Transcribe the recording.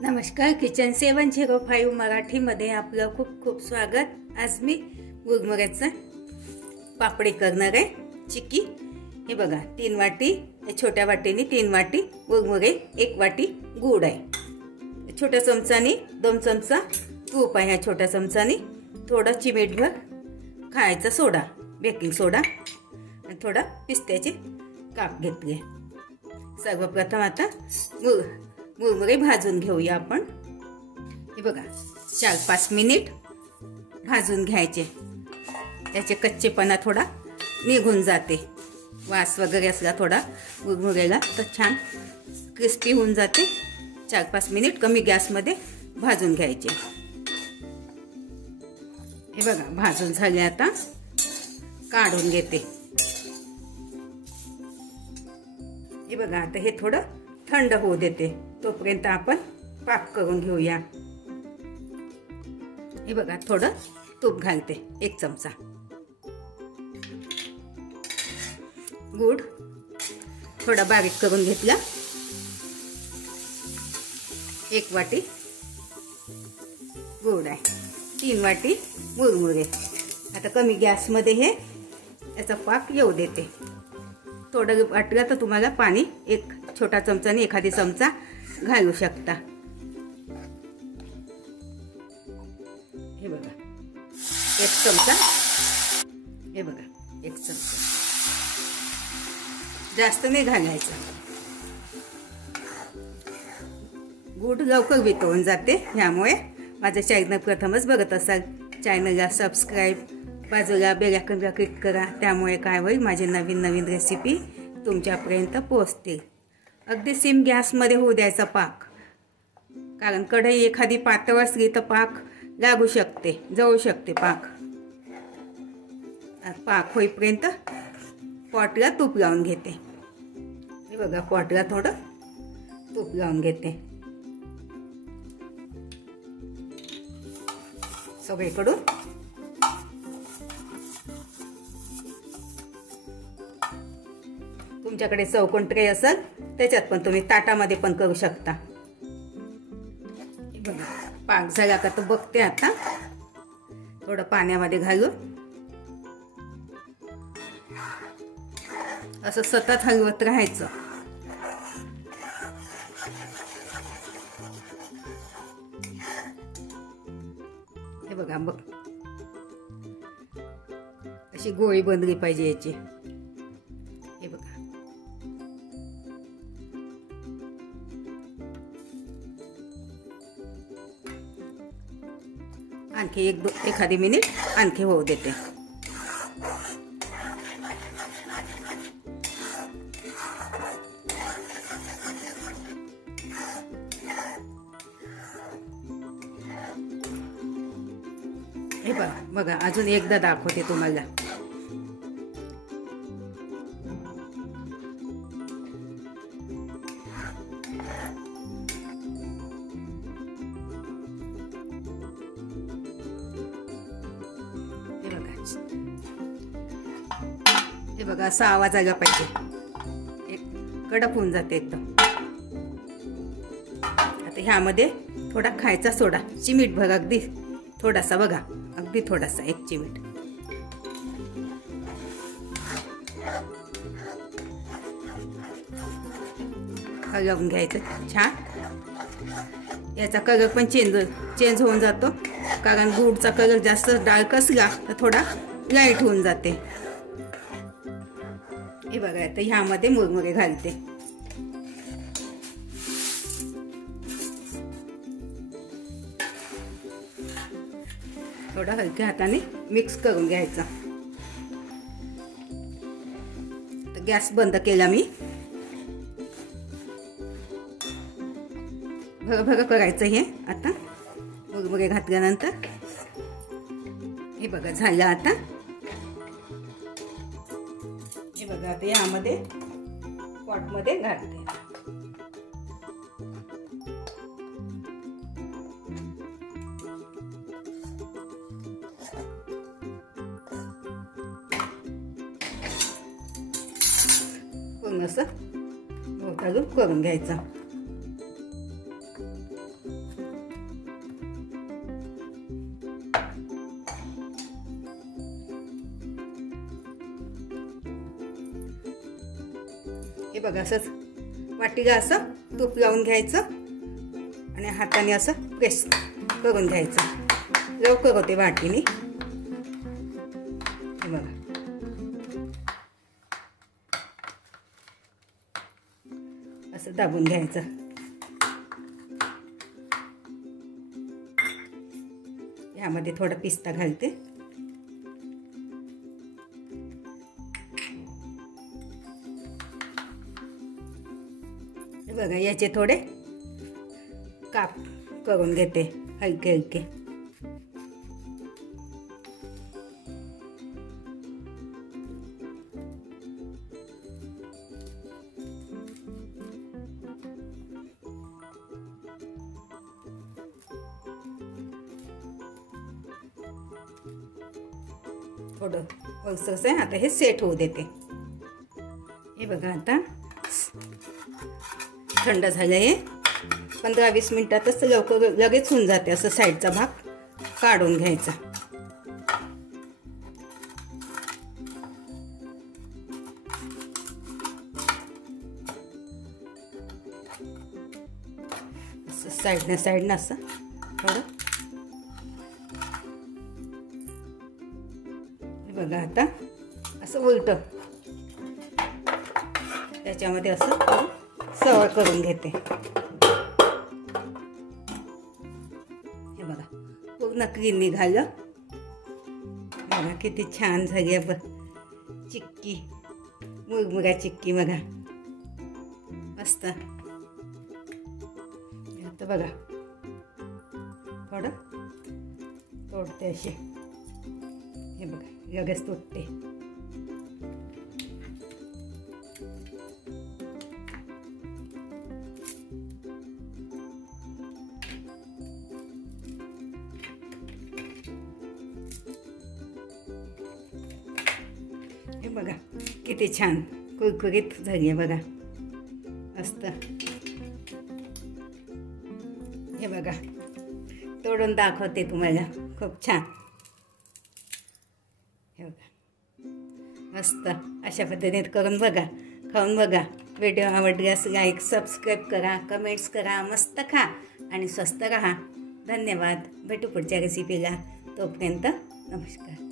नमस्कार, किचन 705 मराठीमध्ये आपलं खूप खूप स्वागत। आज मी मुरमुऱ्याचं पापडी करणार आहे, चिक्की। हे बघा, 3 वाटी छोट्या वाटीने 3 वाटी मुरमुरे, 1 वाटी गूळ आहे, छोट्या चमचाने 2 चमचा तूप आहे, ह्या छोट्या चमचाने थोडा चिमूटभर खायचा सोडा, बेकिंग सोडा आणि थोडा पिस्त्याचे काप घेतले। सर्वप्रथम आता मुरमुरे भाजून घेऊया आपण। हे बघा, 4-5 मिनिट भाजून घ्यायचे, त्याचे कच्चेपणा थोडा निघून जाते, वास वगैरे असला थोडा मुरमुरेला तर छान क्रिस्पी होऊन जाते। 4-5 मिनिट कमी गॅसमध्ये भाजून घ्यायचे। हे बघा, भाजून झाले, आता काढून घेते। हे बघा, आता हे थोडं थंड होऊ देते, तोपर्यंत आपण पाक करून घेऊया। हे बघा, थोडं तूप घालते, 1 चमचा गूळ थोडा बारीक करून घेतला, 1 वाटी गूळ आहे, 3 वाटी मुरमुरे। आता कमी गॅसमध्ये हे याचा पाक येऊ देते। थोडं वाटलं तर तुम्हाला पाणी 1 छोटा चमचाने एखादी चमचा घालू शकता। हे बघा, 1 चमचा, हे बघा 1 चमचा, जास्त नाही घालायचं, गूळ लवकर वितळून जाते। ह्यामुळे माझं चॅनल प्रथमच बघत असाल, चॅनलला सबस्क्राईब, बाजूला बेल आयकॉनला क्लिक करा, त्यामुळे काय होईल, माझे नवीन नवीन रेसिपी तुमच्यापर्यंत पोहोचतील। अगदी सिम गॅसमध्ये होऊ द्यायचा पाक, कारण कढई एखादी पातळ असली तर पाक लागू शकते, जळू शकते पाक। पाक होईपर्यंत पॉटला तूप लावून घेते। हे बघा, पॉटला थोडं तूप लावून घेते सगळीकडून। तुमच्याकडे चौकोन ट्रे असेल त्याच्यात पण तुम्ही ताटामध्ये पण करू शकता। बघा, पाक झाला का तर बघते, आता थोडं पाण्यामध्ये घालून असं सतत हलवत राहायचं। हे बघा, बघ अशी गोळी बनली पाहिजे याची। हे बघा, आणखी एखादी मिनिट आणखी होऊ देते। हे बघा, अजून एकदा दाखवते तुम्हाला। हे बघा, असा आवाज आला पाहिजे, कडक होऊन जाते एकदम। आता ह्यामध्ये थोडा खायचा सोडा, चिमूटभर, अगदी थोडासा, बघा अगदी थोडासा, 1 चिमूट। हलवून घ्यायचं छान, याचा कलर पण चेंज होऊन जातो, कारण गूळचा कलर जास्त डार्क असला तर थोडा लाईट होऊन जाते। हे बघा, आता ह्यामध्ये मुरमुरे घालते। थोडा हलक्या हाताने मिक्स करून घ्यायचा। तर गॅस बंद केला मी, भरभर करायचं हे। आता मुरमुरे घातल्यानंतर हे बघा झालं आता। हे बघा, आता यामध्ये पॉटमध्ये घालते। पूर्ण असं घालून करून घ्यायचं। हे बघा असंच वाटीला असं तूप लावून घ्यायचं आणि हाताने असं प्रेस करून घ्यायचं. लवकर होते वाटीने. हे बघा असं दाबून घ्यायचं. यामध्ये थोडा पिस्ता घालते. हे बघा याचे थोडे काप करून घेते हलके हलके. थोडं वरचं आहे. आता हे सेट होऊ देते. हे बघा आता थंड झालं. हे 15-20 मिनिटातच लवकर लगेच होऊन जाते. असं साईडचा भाग काढून घ्यायचा. असं साईडनं असं थोडं. बघा आता असं उलट त्याच्यामध्ये असं सवय करून घेते. हे बघा पूर्ण क्लीन निघालं. बघा किती छान झाली चिक्की, मुरमुरा चिक्की. बघा मस्त. आता बघा थोडं तोडते अशी. हे बघा लगेच तुटते. हे बघा किती छान कुरकुरीत झाली आहे. बघा मस्त. हे बघा तोडून दाखवते तुम्हाला. खूप छान. हे बघा मस्त. अशा पद्धतीने करून बघा, खाऊन बघा. व्हिडिओ आवडल्यास लाईक सबस्क्राईब करा, कमेंट्स करा. मस्त खा आणि स्वस्त राहा. धन्यवाद. भेटू पुढच्या रेसिपीला. तोपर्यंत नमस्कार.